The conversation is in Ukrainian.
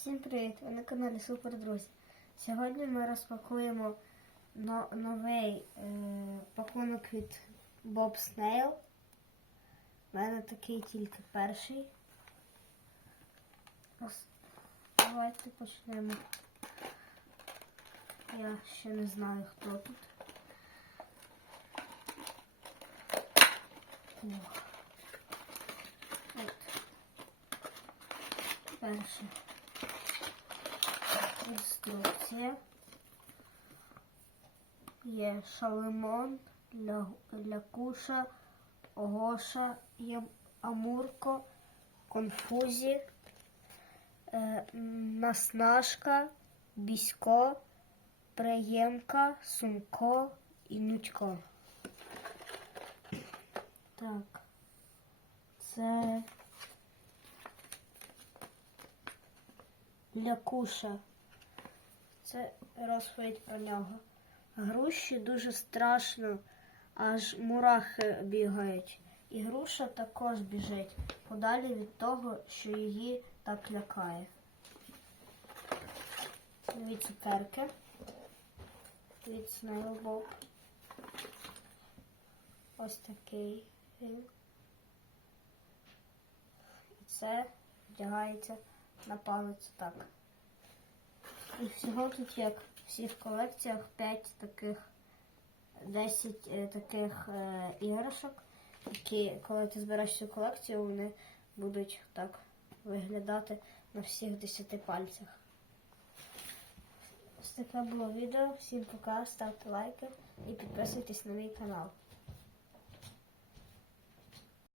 Всім привіт! Ви на каналі Супер Друзі. Сьогодні ми розпакуємо но- новий е, пакунок від Bob Snail. У мене такий тільки перший. Ось, Давайте почнемо. Я ще не знаю, хто тут. Ох. От. Перше. Інструкція. Є шалимон, ля, лякуша, огоша, є амурко, конфузі, е, наснажка, бісько, приємка, сумко і нудько. Так. Це Лякуша. Це розповідь про нього. Груші дуже страшно, аж мурахи бігають. І груша також біжить подалі від того, що її так лякає. Дві цукерки від Snail Ось такий він. І це вдягається на палець так. І всього тут, як в всіх колекціях, 5 таких, 10 е, таких е, іграшок, які, коли ти збереш цю колекцію, вони будуть так виглядати на всіх 10 пальцях. Ось таке було відео. Всім пока, ставте лайки і підписуйтесь на мій канал.